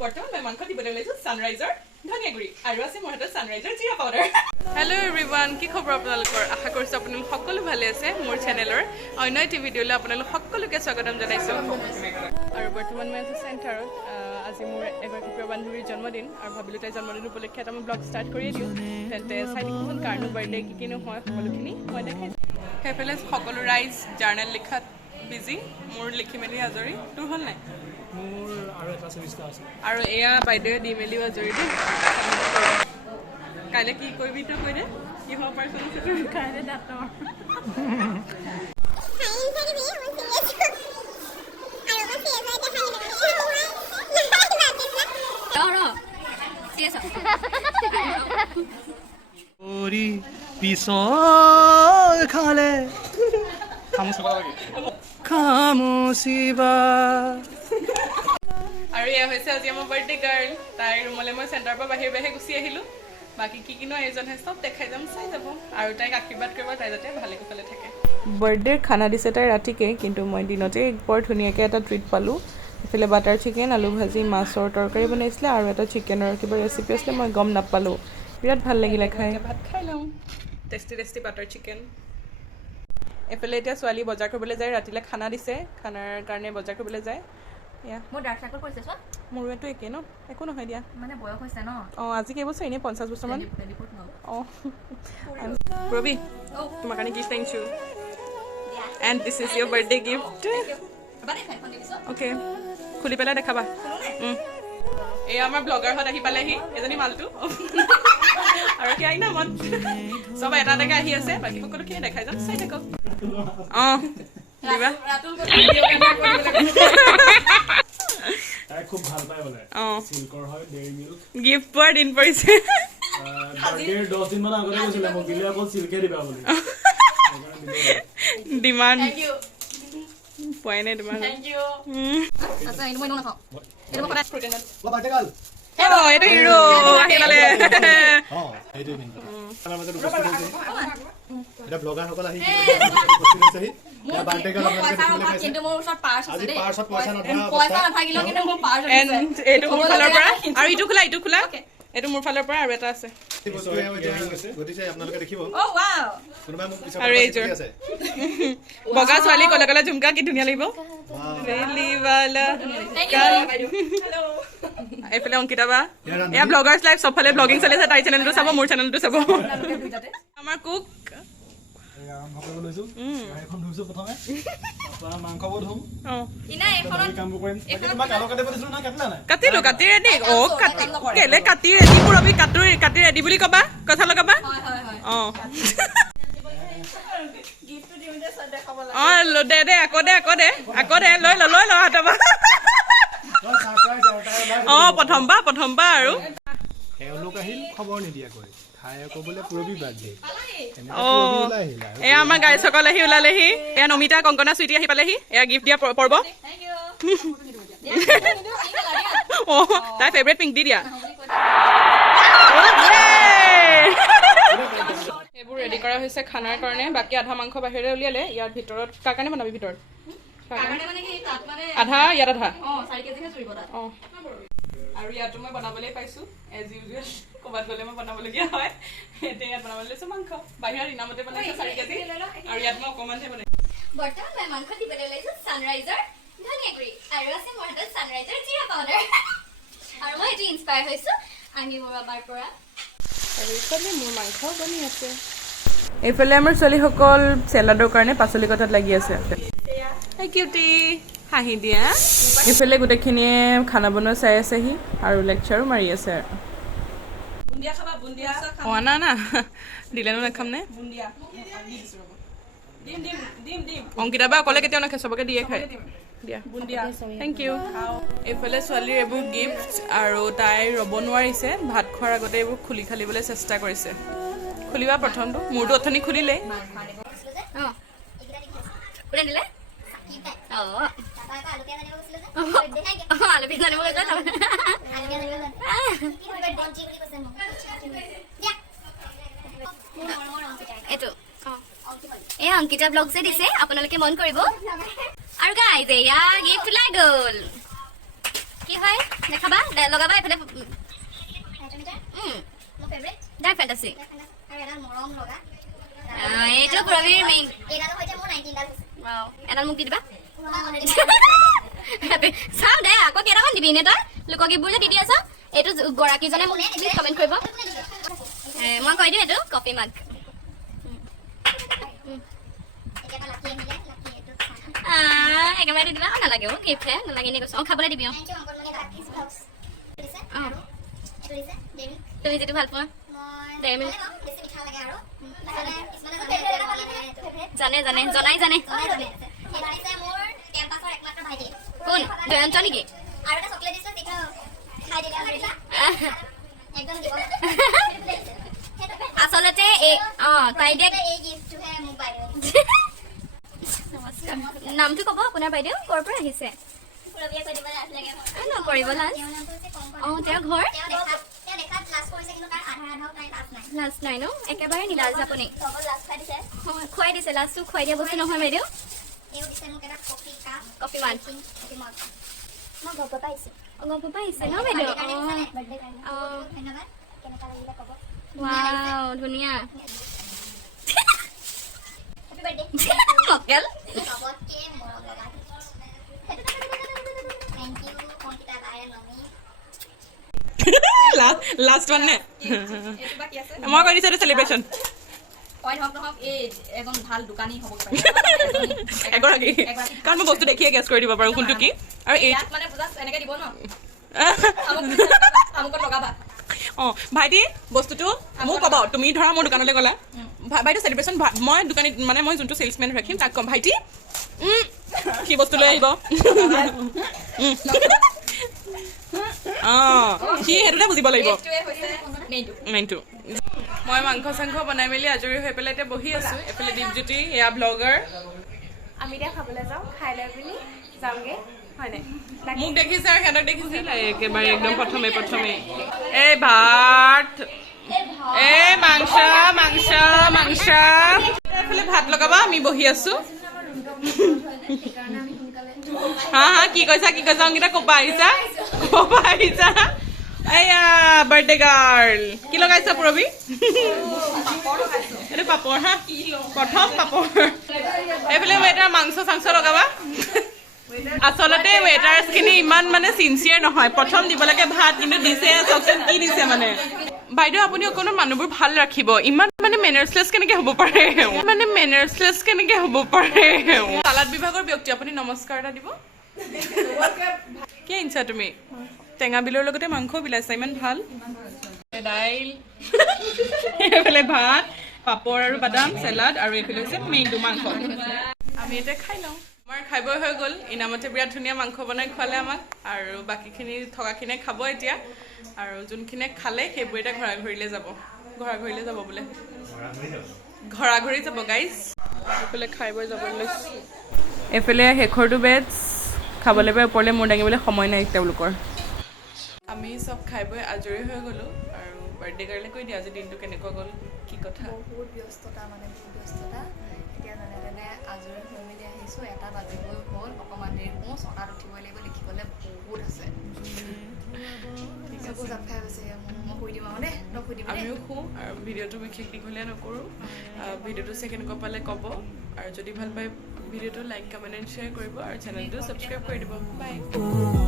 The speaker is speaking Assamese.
বৰ্তমান মই মাংস দিবলৈ ওলাইছোঁ ছানৰাইজৰ ধনিয়া গুড়ি আৰু আছে মোৰ হাতত ছানৰাইজৰ জিৰা পাউডাৰ। হেল্ল' এভৰিৱান, কি খবৰ আপোনালোকৰ? আশা কৰিছোঁ আপোনালোক সকলো ভালে আছে। মোৰ চেনেলৰ অন্য এটি ভিডিঅ'লৈ আপোনালোক সকলোকে স্বাগতম জনাইছোঁ। আৰু বৰ্তমান মই আছোঁ চেণ্টাৰত। আজি মোৰ এগৰাকী প্ৰিয় বান্ধৱীৰ জন্মদিন আৰু ভাবিলোঁ তাইৰ জন্মদিন উপলক্ষে এটা মই ব্লগ ষ্টাৰ্ট কৰিয়ে দিওঁ। তেন্তে চাই দিবচোন কাৰণো বাৰ্থডে কি কিনো হয় সকলোখিনি মই দেখাই। সেইফালে সকলো ৰাইজ জাৰ্নেল লিখাত বিজি, মোৰ লিখি মেলি আজৰি। তোৰ হ'ল নাই? মোৰ আৰু এটা চেমিষ্টাৰ আছে। আৰু এয়া বাইদেৱে দি মেলিও আজৰি দেই। কাইলৈ কি কৰিবি তই কৈ দে, কি হ'ব পাৰিছ? কাইলৈ দাঁতৰ পিছল খালে খামুচিবা। আৰু এয়া হৈছে আজি আমাৰ বাৰ্থডে গাৰ্ল। তাইৰ ৰুমলৈ মই চেণ্টাৰৰ পৰা বাহিৰে বাহিৰে গুচি আহিলোঁ। বাকী কি কিনো আয়োজন হয় চব দেখাই যাম, চাই যাব। আৰু তাইক আশীৰ্বাদ কৰিব, তাই যাতে ভালে কুশলে থাকে। বাৰ্থডেৰ খানা দিছে তাই ৰাতিকে, কিন্তু মই দিনতে বৰ ধুনীয়াকৈ এটা ট্ৰিট পালোঁ। এইফালে বাটাৰ চিকেন, আলু ভাজি, মাছৰ তৰকাৰী বনাইছিলে আৰু এটা চিকেনৰ কিবা ৰেচিপি আছিলে, মই গম নাপালোঁ। বিৰাট ভাল লাগিলে খাই। ভাত খাই লওঁ, টেষ্টি টেষ্টি বাটাৰ চিকেন। এইফালে এতিয়া ছোৱালী বজাৰ কৰিবলৈ যায়, ৰাতিলৈ খানা দিছে, খানাৰ কাৰণে বজাৰ কৰিবলৈ যায়। মোৰ ডাৰ্ক চাৰ্কল পৰিছে চোৱা। মোৰো এইটো একে ন, একো নহয় দিয়া। মানে বয়স হৈছে ন। অঁ, আজি কেইবছৰ? এনেই 50 বছৰমান। অঁ, ৰবি তোমাৰ কাৰণে গিফ্ট আনিছোঁ। And this is your birthday gift. Okay, খুলি পেলাই দেখাবা। এয়া আমাৰ ব্লগাৰহঁত আহি পালেহি, এজনী মালটো আৰু কি আহি নামত চব এটা এটাকৈ আহি আছে। বাকী সকলোখিনি দেখাই যাম, চাই থাকক। অঁ দিবা। তাই খুব ভাল পায় বোলে। অঁ, চিল্কৰ হয়, ডেইৰী মিল্ক। গিফ্ট পোৱাৰ দিন পৰিছে। বাৰ্থডেৰ 10 দিন মান আগতে কৈছিলে মোক দিলে অকল চিল্কে দিবা বুলি। ডিমাণ্ড পোৱাই নাই তোমাৰ। এইটো হিৰো আহি পালে। এইটো মোৰ ফালৰ পৰা, আৰু ইটো খোলা, ইটো খোলা। এইটো মোৰ ফালৰ পৰা, আৰু এটা আছে। আৰু এইযোৰ বগা ছোৱালী কলা কলা ঝুমকা, কি ধুনীয়া লাগিব। এইফালে অংকিতা বা, এয়া ব্লগাৰ্ছ লাইফ, চবফালে ব্লগিং চলি আছে। তাই চেনেলটো চাব, মোৰ চেনেলটো চাব। আমাৰ কুক কাটিলো, কাটি ৰেডি। অ' কেলে কাটি ৰেডি পুৰবি, কাটি ৰেডি বুলি কবা, কথা লগাবা। অঁ অঁ, দে দে, আকৌ দে, আকৌ দে, আকৌ দে, লৈ ল, লৈ ল হাতৰ পৰা। অঁ, প্ৰথমবাৰ আৰু এওঁলোক আহিল খবৰ নিদিয়াকৈ, খাই আকৌ বোলে পুৰবি বাৰ্থডে। অঁ, এয়া আমাৰ গাইসকল আহি ওলালেহি। এয়া নমিতা, কংকনা, চুইটি আহি পালেহি। এয়া গিফ্ট দিয়া পৰ্ব। অঁ, তাই ফেভৰেট পিংক দি দিয়া। এইবোৰ ৰেডি কৰা হৈছে খানাৰ কাৰণে। বাকী আধা মাংস বাহিৰে উলিয়ালে। ইয়াৰ ভিতৰত কাৰ কাৰণে বনাবি? ভিতৰত আধা, ইয়াত আধা। অঁ, আৰু ইয়াতো মই বনাবলৈ পাইছোঁ এজ ইউজুৱেল। ক'ৰবাত গ'লে মই বনাবলগীয়া হয়। এতিয়া ইয়াত বনাবলৈ লৈছোঁ মাংস। বাহিৰত ইনামতে বনাইছোঁ 4 কেজি, আৰু ইয়াত মই অকণমানহে বনাইছোঁ। বৰ্তমান মই মাংস দিবলৈ ওলাইছোঁ ছানৰাইজৰ ধনিয়া গুড়ি আৰু আছে মোৰ হাতত ছানৰাইজৰ জিৰা পাউডাৰ। আৰু মই এইটো ইনস্পায়াৰ হৈছোঁ আমি মোৰ বাবাৰ পৰা। আৰু এইফালে মোৰ মাংস বনি আছে। এইফালে আমাৰ ছোৱালীসকল চেলাডৰ কাৰণে পাচলি কটাত লাগি আছে। কিউটি হাঁহি দিয়া। এইফালে গোটেইখিনিয়ে খানা বনোৱা চাই আছেহি আৰু লেকচাৰো মাৰি আছে। অঁ, না না দিলেনো নাখাম নে? অংকিতা বা অকলে কেতিয়াও নাখায়, চবকে দিয়ে খায়। দিয়া, থেংক ইউ। এইফালে ছোৱালীৰ এইবোৰ গিফ্ট, আৰু তাই ৰ'ব নোৱাৰিছে। ভাত খোৱাৰ আগতে এইবোৰ খুলি খালিবলৈ চেষ্টা কৰিছে। খুলিবা প্ৰথমটো, মোৰতো অথনি খুলিলেই। এই অংকিতা ব্লগছে দিছে আপোনালোকে মন কৰিব আৰু গাইজ এয়া গিফ্ট ওলাই গ'ল কি হয় দেখাবা লগাবা এফালে ডাৰ্ক ফেণ্টাসি এইটো পুৰবীৰ মেইন এডাল মোক দি দিবা চাওঁ দে আকৌ কেইটামান দিবি এনে তই লোক গিফ্টবোৰ যে দি দি আছ এইটো গৰাকীজনে মোক প্লিজ কমেণ্ট কৰিব মই কৈ দিওঁ এইটো কফি মাগ একেবাৰে দি দিবা নালাগে অ' গিফ্টে নালাগে এনেই কৈছোঁ অঁ খাবলৈ দিবি অঁ তুমি যিটো ভাল পোৱা জানে কোন জয়ন্ত নেকি আচলতে তাই দিয়া নামটো ক'ব আপোনাৰ বাইদেউ ক'ৰ পৰা আহিছে কৰিব অঁ তেওঁৰ ঘৰ লাজ নাই ন একেবাৰে নিলাজ আপুনি খুৱাই দিছে লাজটো খুৱাই দিয়া বস্তু নহয় বাইদেউ কফি মান গপ পাইছে ন বাইদেউ ৱাও ধুনীয়া মকেল লাষ্ট ওৱান নে মই কৰি দিছোঁ চেলিব্ৰেশ্যন এগৰাকী কাৰণ মই বস্তু দেখিয়ে গেছ কৰি দিব পাৰোঁ কোনটো কি আৰু এই অঁ ভাইটি বস্তুটো মোক ক'ব তুমি ধৰা মোৰ দোকানলৈ গ'লা বাইদেউ চেলিব্ৰেশ্যন মই দোকানীত মানে মই যোনটো চেলছমেন ৰাখিম তাক ক'ম ভাইটি কি বস্তু লৈ আহিব অঁ সি সেইটোতে বুজিব লাগিব মেইনটো মই মাংস চাংস বনাই মেলি আজৰি হৈ পেলাই এতিয়া বহি আছোঁ এফালে দীপজ্যোতি এয়া ব্লগাৰ আমি এতিয়া খাবলৈ যাওঁ খাই লৈ পিনি যামগৈ হয়নে মোক দেখিছে আৰু সিহঁতক দেখিছে একেবাৰে একদম প্ৰথমে এই ভাত এই মাংস এফালে ভাত লগাবা আমি বহি আছোঁ হা কি কৈছা অংকিতা ক'পা আহিছা এয়া বাৰ্থডে গাৰ্ল কি লগাইছা পুৰবী এইটো পাপৰ হা প্ৰথম পাপৰ এইফালে ৱেটাৰ মাংস চাংস লগাবা আচলতে ৱেটাৰ্ছখিনি ইমান মানে চিনচিয়াৰ নহয় প্ৰথম দিব লাগে ভাত কিন্তু দিছে চাওকচোন কি দিছে মানে বাইদেউ আপুনি অকণমান মানুহবোৰ ভাল ৰাখিব ইমান মানে মেনাৰ্ছলেছ কেনেকে হ'ব পাৰে চালাড বিভাগৰ ব্যক্তি আপুনি নমস্কাৰ এটা দিব কি আনিছা তুমি টেঙা বিলৰ লগতে মাংস বিলাইছা ইমান ভাল দাইল এইফালে ভাত পাপৰ আৰু বাদাম চেলাড আৰু এইফালে হৈছে মেইনটো মাংস আমি এতিয়া খাই লওঁ আমাৰ খাই বৈ হৈ গ'ল ইনামতে বিৰাট ধুনীয়া মাংস বনাই খুৱালে আমাক আৰু বাকীখিনি থকাখিনিয়ে খাব এতিয়া আৰু যোনখিনিয়ে খালে সেইবোৰ এতিয়া ঘৰাঘৰিলৈ যাব বোলে ঘৰাঘৰি যাব গাইজ এইফালে খাই বৈ যাব লৈছোঁ এইফালে শেষৰটো বেটছ খাবলৈ পাই ওপৰলৈ মূৰ দাঙিবলৈ সময় নাই তেওঁলোকৰ আমি চব খাই বৈ আজৰি হৈ গ'লোঁ আৰু বাৰ্থডে গাৰ্লে কৈ দিয়া আজি দিনটো কেনেকুৱা গ'ল কি কথা বহুত ব্যস্ততা এতিয়া যেনে তেনে আজৰি হৈ মেলি আহিছোঁ এটা বাজিবই হ'ল অকণমান দেৰি শুওঁ 6টাত উঠিবই লাগিব লিখিবলৈ বহুত আছে চকু জাপ খাই গৈছে মই শুই দিম আৰু দেই তই শুই দিবি আমিও শুওঁ আৰু ভিডিঅ'টো বিশেষ দীঘলীয়া নকৰোঁ ভিডিঅ'টো চাই কেনেকুৱা পালে ক'ব আৰু যদি ভাল পায় ভিডিঅ'টো লাইক কমেণ্ট এণ্ড শ্বেয়াৰ কৰিব আৰু চেনেলটো ছাবস্ক্ৰাইব কৰি দিব বাই